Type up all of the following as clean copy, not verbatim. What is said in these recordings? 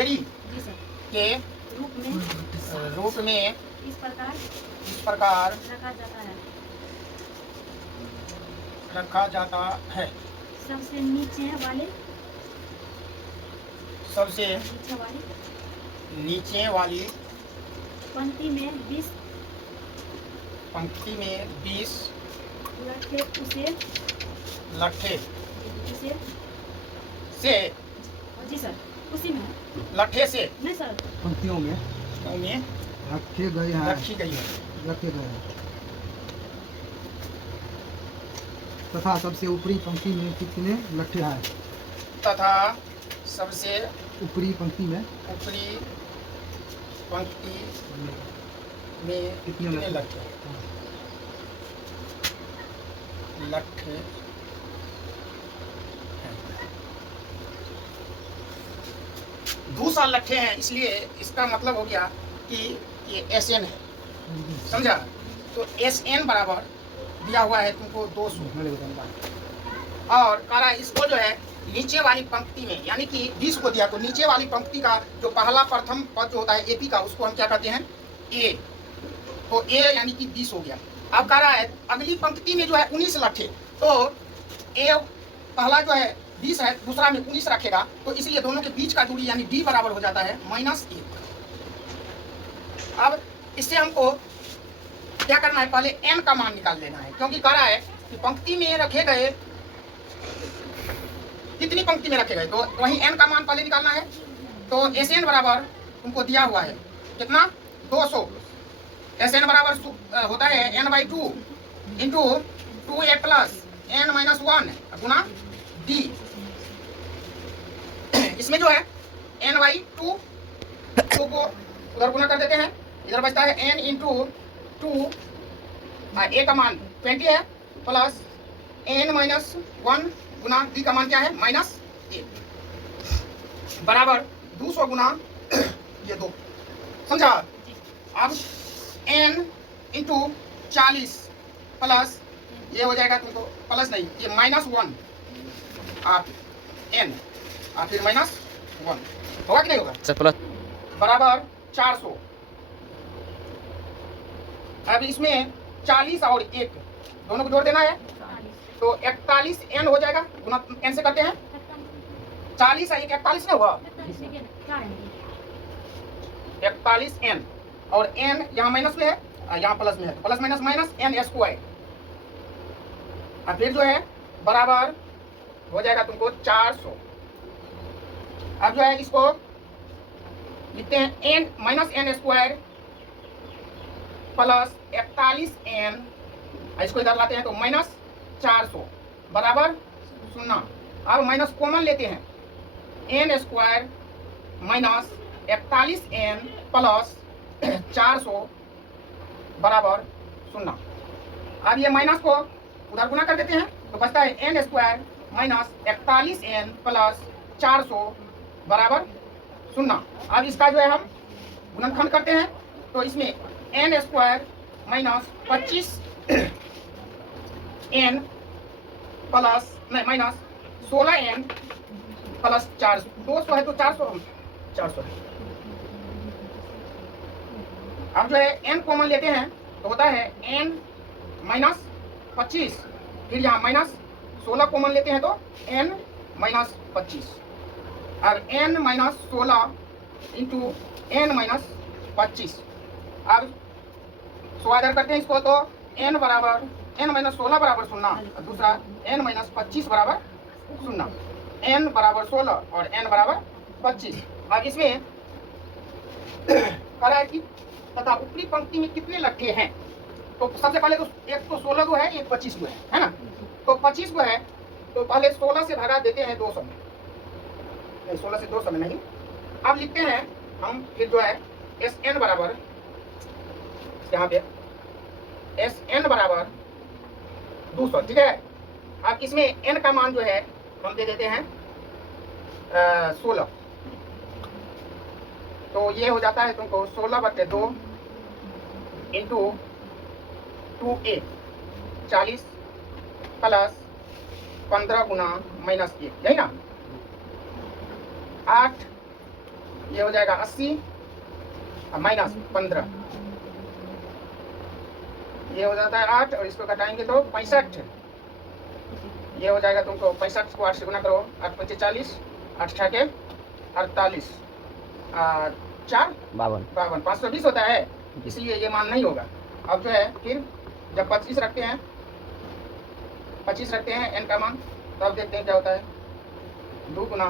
Very जी sir के रूप में इस प्रकार रखा जाता है। सबसे नीचे वाली पंक्ति में 20 लट्ठे से जी सर उसी में लट्ठे से नहीं सर पंक्तियों में रखी गई है तथा सबसे ऊपरी पंक्ति में कितने लट्ठे हैं? तथा सबसे ऊपरी पंक्ति में कितने लट्ठे हैं? 200 लट्ठे हैं, इसलिए इसका मतलब हो गया कि ये SN है, समझा? तो SN बराबर दिया हुआ है तुमको 200 और कह रहा है इसको जो है नीचे वाली पंक्ति में, यानी कि 20 को दिया तो नीचे वाली पंक्ति का जो पहला प्रथम पद जो होता है AP का, उसको हम क्या कहते हैं? A। तो A यानी कि 20 हो गया। अब कह रहा है अगली पंक्ति में जो है 19 लट्ठे, तो A पहला जो है 20 है, दूसरा में 19 रखेगा, तो इसलिए दोनों के बीच का दूरी यानी D बराबर हो जाता है -1। अब इससे हमको क्या करना है? पहले n का मान निकाल लेना है, क्योंकि कह रहा है कि पंक्ति में रखे गए, कितनी पंक्ति में रखे गए, तो वहीं n का मान पहले निकालना है। तो SN बराबर तुमको दिया हुआ है कितना? 200। SN बराबर होता है n/2 into 2a plus n-1 गुना D। इसमें जो है n/2 को उधर गुना कर देते हैं, इधर बचता है n इंटू 2, a का मान 20 है, प्लस n-1 गुना D का मान क्या है? -1 बराबर 200 गुना ये 2, समझा? अब n इंटू 40 प्लस ये हो जाएगा तुमको, प्लस नहीं, ये -1 आप n और फिर -1 होगा कि नहीं होगा? प्लस बराबर 400। अब इसमें 40 और 1 दोनों को जोड़ देना है, तो 41n हो जाएगा, गुना n से करते हैं। 40 है 41 नहीं हुआ, 41n और n यहाँ माइनस में है, यहाँ प्लस में है, तो प्लस माइनस माइनस n²। और फिर जो है बराबर हो जाएगा तुमको 400। अब जो है इसको लिखते हैं n -n² प्लस 41n, इसको इधर लाते हैं तो -400 बराबर 0। अब माइनस कॉमन लेते हैं, n² माइनस 41n प्लस 400 बराबर 0। अब ये माइनस को उधर गुना कर देते हैं, तो बचता है n² माइनस 41n प्लस 400 बराबर 0। अब इसका जो है हम गुणनखंड करते हैं, तो इसमें n² माइनस 25n प्लस नहीं माइनस 16n प्लस 400, 200 है तो 400 है। अब जो है n कॉमन लेते हैं तो होता है n माइनस 25, फिर यहाँ माइनस 16 कॉमन लेते हैं तो n माइनस 25। अब n minus 16 into n minus 25। अब स्वाधर करते हैं इसको, तो n बराबर n माइनस 16 बराबर 0, दूसरा n माइनस 25 बराबर 0, n बराबर 16 और n बराबर 25। अब इसमें कह रहा है कि तथा ऊपरी पंक्ति में कितने लट्ठे हैं, तो सबसे पहले तो एक तो 16 को है, एक 25 को है ना? तो 25 को है तो पहले 16 से भगा देते हैं 200 में, 16 से 200 में नहीं। अब लिखते हैं हम फिर जो है SN बराबर, यहाँ पे SN बराबर 200, ठीक है? अब इसमें n का मान जो है हम दे देते हैं 16, तो ये हो जाता है तुमको 16/2 इंटू 2a 40 प्लस 15 गुना -1, यही ना? 8 ये हो जाएगा 80 माइनस 15, ये हो जाता है 8 और इसको घटाएंगे तो 65। ये हो जाएगा तुमको 65 को 8 से गुना करो, 8 पंचे 40, 8 छः के 48, 4 52, 520 होता है, इसलिए ये मान नहीं होगा। अब जो है फिर जब 25 रखते हैं, 25 रखते हैं n का मान, तब देखते हैं क्या होता है। 2 गुना,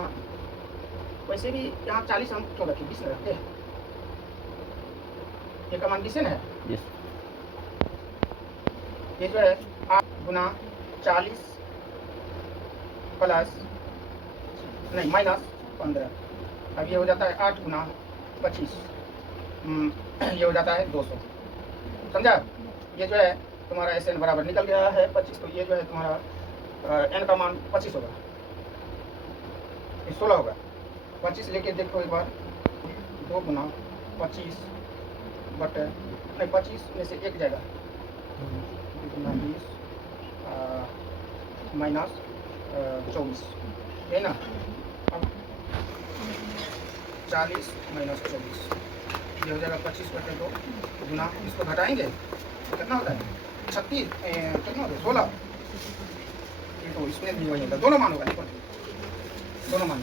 वैसे भी यहाँ 40 हम क्यों रखें, 20 में रखते हैं, ये का मान 20 है ना है। ये जो है 8 गुना 40 प्लस नहीं माइनस 15, अब ये हो जाता है 8 गुना 25, ये हो जाता है 200, समझा। ये जो है तुम्हारा SN बराबर निकल गया है 25, तो ये जो है तुम्हारा n का मान 25 होगा, 16 होगा। 25 लेके देखो एक बार, 2 गुना 25 बटे नहीं 25 में से एक जाएगा, 20 माइनस 24 है ना। अब 40 माइनस 24, ये हो जाएगा 25 बटे 2 गुना, इसको घटाएंगे कितना होता है 36, कितना होता है 16, ये तो इसमें भी वही होगा, दोनों मान होगा, दोनों मान।